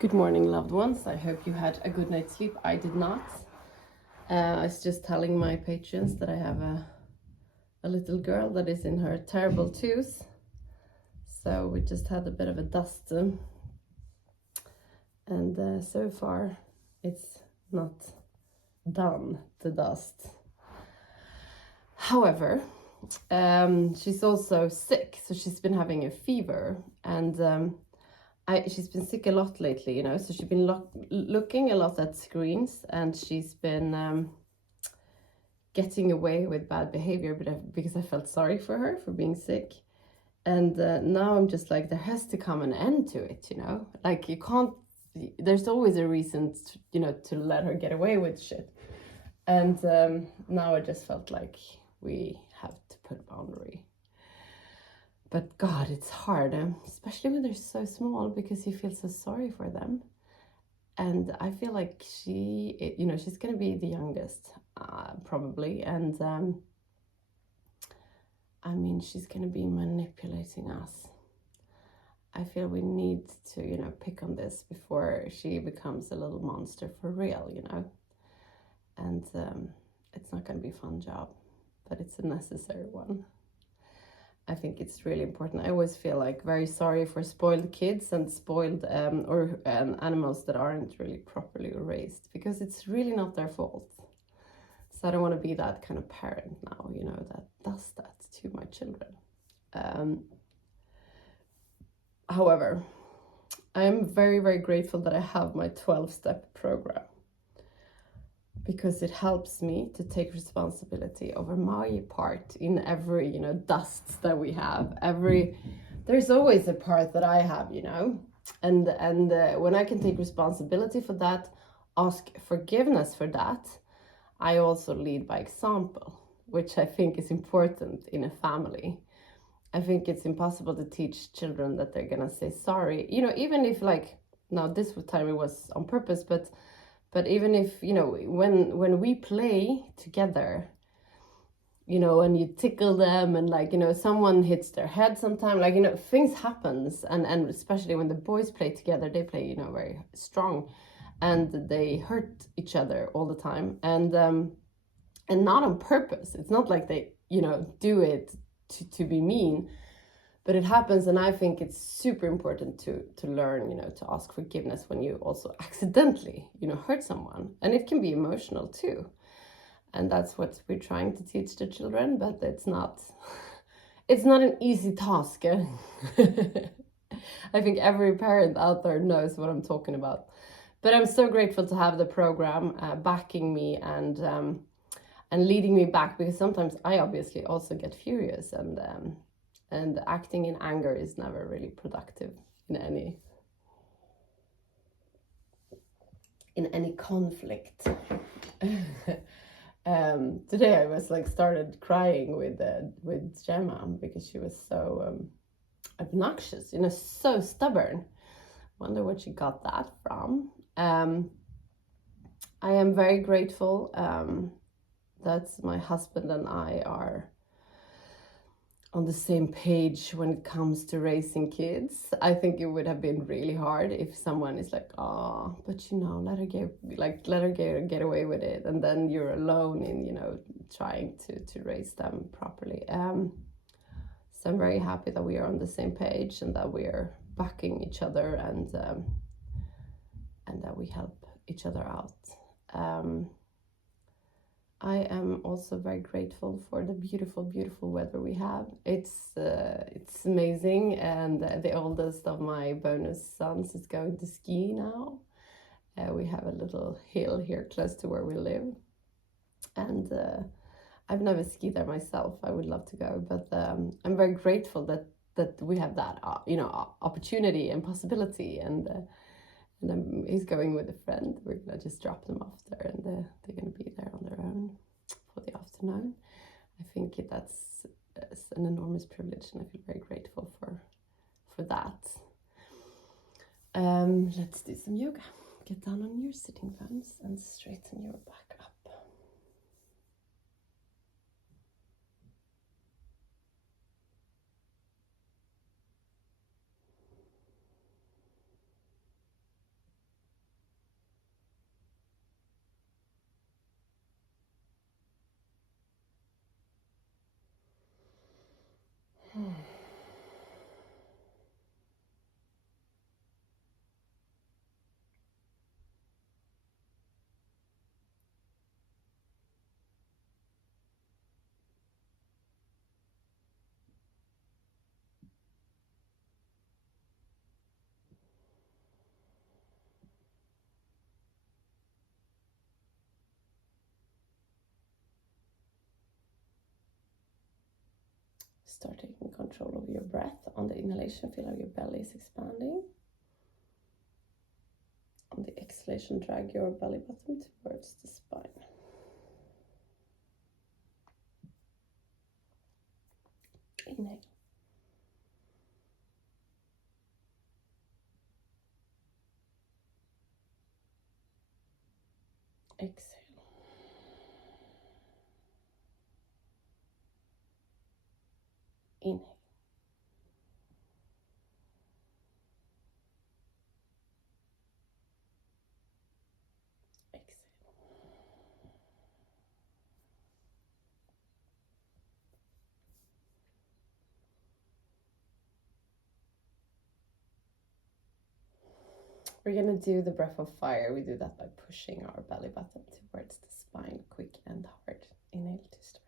Good morning, loved ones. I hope you had a good night's sleep. I did not. I was just telling my patrons that I have a little girl that is in her terrible twos. So we just had a bit of a dust. And so far, it's not done, the dust. However, she's also sick. So she's been having a fever. And she's been sick a lot lately, so she's been looking a lot at screens, and she's been getting away with bad behavior because I felt sorry for her for being sick. And now I'm just like, there has to come an end to it, like you can't, there's always a reason to let her get away with shit. And now I just felt like we have to put a boundary. But God, it's hard, especially when they're so small, because you feel so sorry for them. And I feel like she's going to be the youngest, probably. And I mean, she's going to be manipulating us. I feel we need to, pick on this before she becomes a little monster for real, And it's not going to be a fun job, but it's a necessary one. I think it's really important. I always feel like very sorry for spoiled kids and spoiled animals that aren't really properly raised, because it's really not their fault. So I don't want to be that kind of parent now, that does that to my children. However, I am very, very grateful that I have my 12-step program, because it helps me to take responsibility over my part in every, dust that we have. There's always a part that I have, and when I can take responsibility for that, ask forgiveness for that, I also lead by example, which I think is important in a family. I think it's impossible to teach children that they're gonna say sorry, even if, like, now this time it was on purpose, but even if, when we play together, and you tickle them, and someone hits their head sometime, things happens, and especially when the boys play together, they play, very strong, and they hurt each other all the time, and not on purpose. It's not like they, do it to be mean, but it happens. And I think it's super important to learn, to ask forgiveness when you also accidentally, hurt someone. And it can be emotional too. And that's what we're trying to teach the children, but it's not an easy task. I think every parent out there knows what I'm talking about. But I'm so grateful to have the program backing me and leading me back, because sometimes I obviously also get furious, and acting in anger is never really productive in any conflict. Today I was started crying with Gemma, because she was so obnoxious, so stubborn. Wonder what she got that from. I am very grateful that my husband and I are on the same page when it comes to raising kids. I think it would have been really hard if someone is like, oh, but let her get away with it, and then you're alone in trying to raise them properly. So I'm very happy that we are on the same page, and that we are backing each other, and that we help each other out. I am also very grateful for the beautiful, beautiful weather we have. It's amazing, and the oldest of my bonus sons is going to ski now. We have a little hill here close to where we live, and I've never skied there myself. I would love to go, but I'm very grateful that we have that opportunity and possibility, and then he's going with a friend. We're gonna just drop them off there, and they're gonna be there on their own for the afternoon. I think that's an enormous privilege, and I feel very grateful for that. Let's do some yoga. Get down on your sitting bones and straighten your back up. Start taking control of your breath. On the inhalation, feel how your belly is expanding. On the exhalation, drag your belly button towards the spine. Inhale. Exhale. Inhale. Exhale. We're going to do the breath of fire. We do that by pushing our belly button towards the spine, quick and hard. Inhale to start.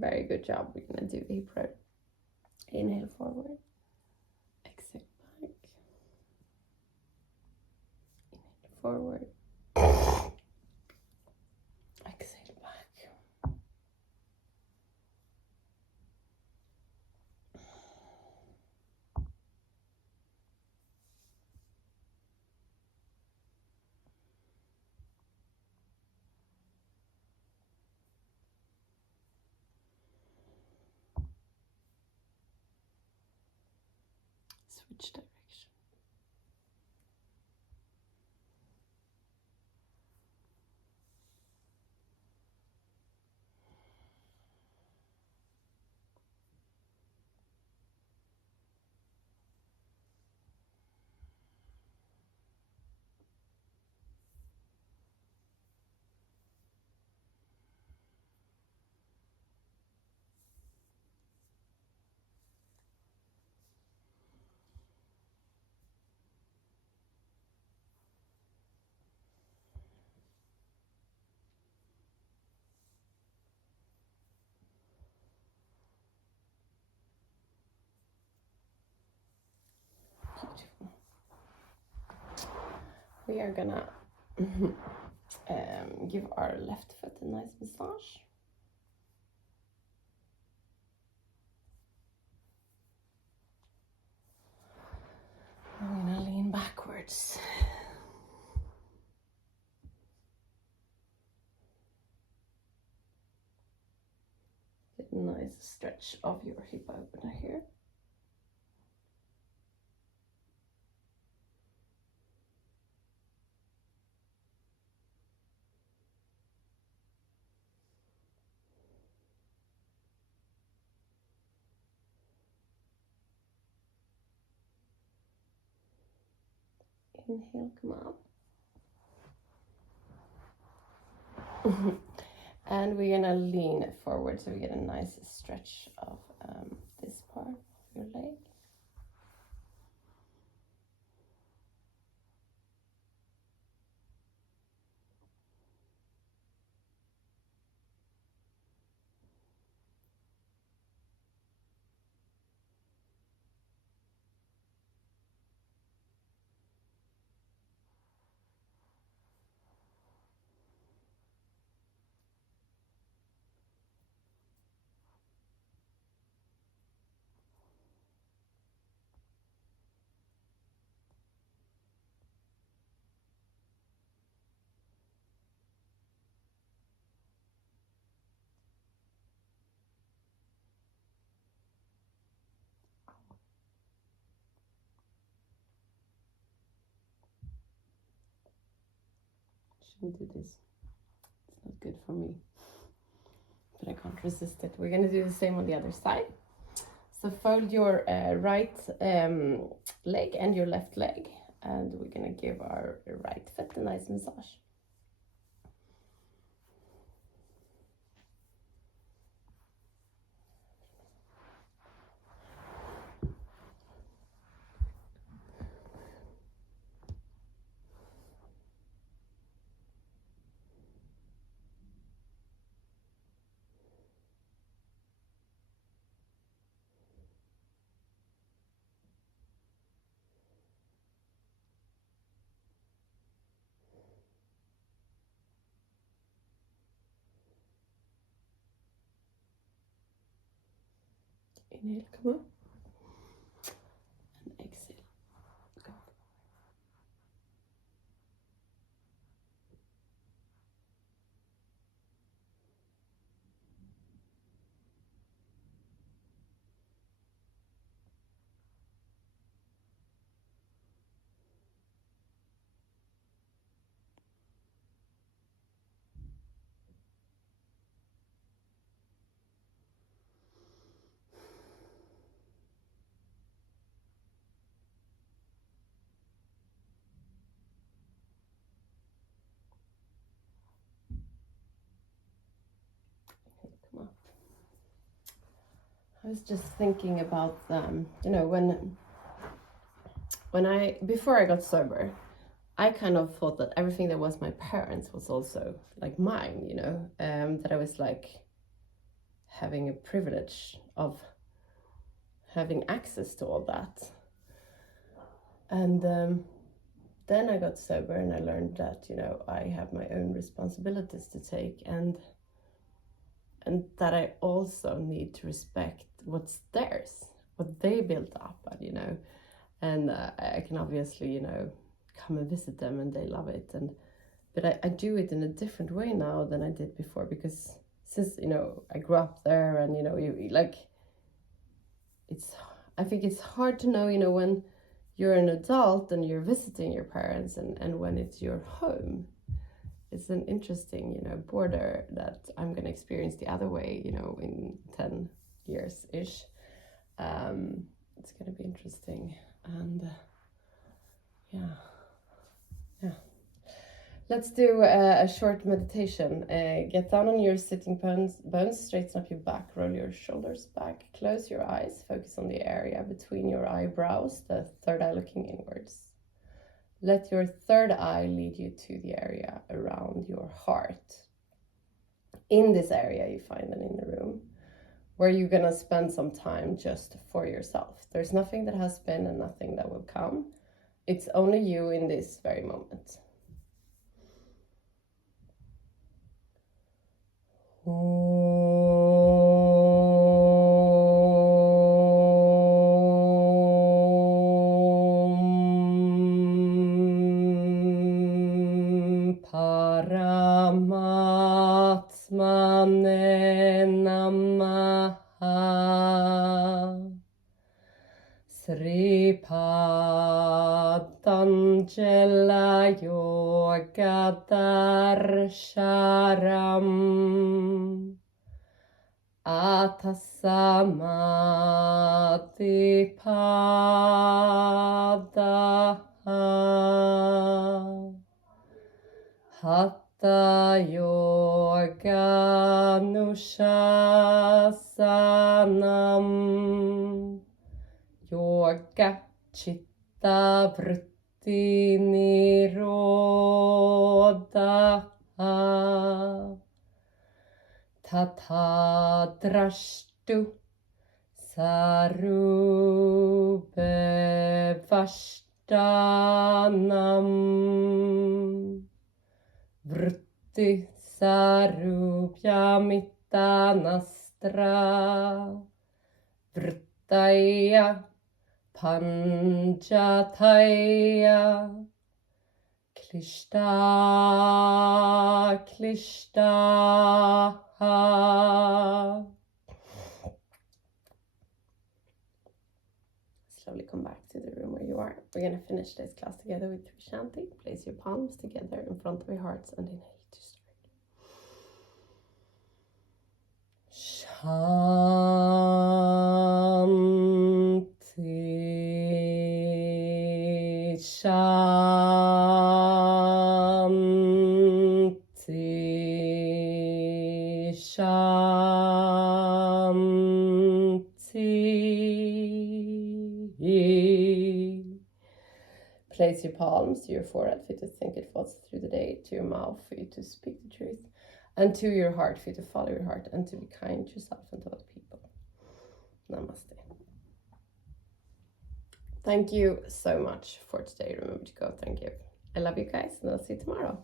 Very good job. We're going to do the hip roll. Inhale forward. Exhale back. Inhale forward. Exhale back. Switch direction. Beautiful. We are gonna give our left foot a nice massage. I'm gonna lean backwards. Get a nice stretch of your hip opener here. Inhale, come up. And we're gonna lean forward so we get a nice stretch of this part of your leg. Shouldn't do this. It's not good for me. But I can't resist it. We're gonna do the same on the other side. So fold your right leg and your left leg, and we're gonna give our right foot a nice massage. Inhale, come up. And exhale, go. Come up. I was just thinking about you know, before I got sober, I kind of thought that everything that was my parents was also like mine, you know, that I was like having a privilege of having access to all that. And then I got sober and I learned that, you know, I have my own responsibilities to take, and that I also need to respect what's theirs, what they built up, and you know, and I can obviously, you know, come and visit them and they love it, but I do it in a different way now than I did before, because since, you know, I grew up there, and you know, you like, I think it's hard to know, you know, when you're an adult and you're visiting your parents, and when it's your home. It's an interesting, you know, border that I'm going to experience the other way, you know, in 10 years-ish. It's going to be interesting. And yeah. Let's do a short meditation. Get down on your sitting bones, straighten up your back, roll your shoulders back, close your eyes, focus on the area between your eyebrows, the third eye looking inwards. Let your third eye lead you to the area around your heart. In this area, you find an inner room where you're gonna spend some time just for yourself. There's nothing that has been and nothing that will come. It's only you in this very moment. Paramatmane namaha. Sripadanjala Yogadarsharam Atasamatipada Hatha Yoga yoga chitta vritti nirodha tata drashtu sarube vashtanam vritti sarubhyamita nastra vrittaya panjataya klishta klishta. Slowly come back to the room where you are. We're going to finish this class together with Shanti. Place your palms together in front of your hearts and inhale to start. Shanti, Shanti, Shanti. Place your palms to your forehead for you to think it falls through the day, to your mouth for you to speak the truth, and to your heart for you to follow your heart and to be kind to yourself and to other people. Namaste. Thank you so much for today. Remember to go. Thank you. I love you guys, and I'll see you tomorrow.